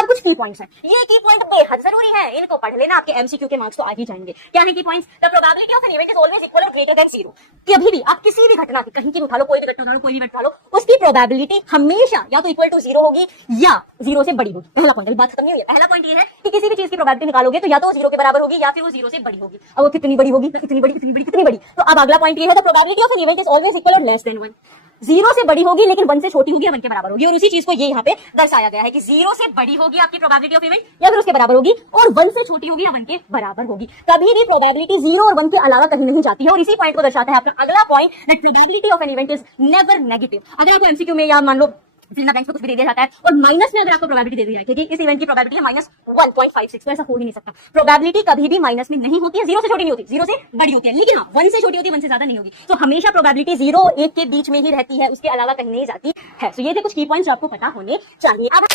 अब कुछ की पॉइंट्स हैं, ये की पॉइंट बेहद जरूरी है, इनको पढ़ लेना, आपके एमसीक्यू के मार्क्स तो आ ही जाएंगे। क्या है की points? The probability of an event is always equal to greater than 0। कभी भी आप किसी भी घटना की, कहीं की उठा लो, कोई भी घटना उठा लो, कोई भी घटना लो, उसकी प्रोबेबिलिटी हमेशा या तो इक्वल टू 0 होगी या 0 से बड़ी होगी। पहला पॉइंट, अभी बात खत्म नहीं हुई है। पहला पॉइंट ये है कि किसी भी चीज की प्रोबेबिलिटी निकालोगे तो या तो वो 0 के बराबर होगी या फिर वो 0 से बड़ी होगी। अब वो कितनी बड़ी होगी? कितनी बड़ी, कितनी बड़ी, कितनी बड़ी? तो अब अगला पॉइंट ये है, the probability of an event is always equal और लेस देन 1। 0 से बड़ी होगी लेकिन 1 से छोटी होगी या 1 के बराबर होगी। और उसी चीज को ये यहाँ पे दर्शाया गया है कि 0 से बड़ी होगी आपकी प्रोबेबिलिटी ऑफ इवेंट या फिर उसके बराबर होगी, और 1 से छोटी होगी या 1 के बराबर होगी। कभी भी प्रोबेबिलिटी 0 और 1 के अलावा कहीं नहीं जाती है। और इसी पॉइंट को दर्शाता है आपका अगला point, that probability of an event is never negative. अगर आपको एमसीक्यू में या मान लो बिना बैंक पे कुछ भी दे दिया जाता है और माइनस में अगर आपको प्रोबेबिलिटी दे दी जाए कि इस इवेंट की प्रोबेबिलिटी है -1.56, तो ऐसा हो ही नहीं सकता। प्रोबेबिलिटी कभी भी माइनस में नहीं होती है, 0 से छोटी नहीं होती, 0 से बड़ी होती है, लेकिन हाँ 1 से छोटी होती है, 1 से ज्यादा नहीं होगी। तो हमेशा प्रोबेबिलिटी 0 और 1 के बीच में ही रहती है, उसके अलावा कहीं नहीं जाती है। तो ये थे कुछ की पॉइंट्स जो आपको पता होने चाहिए। अब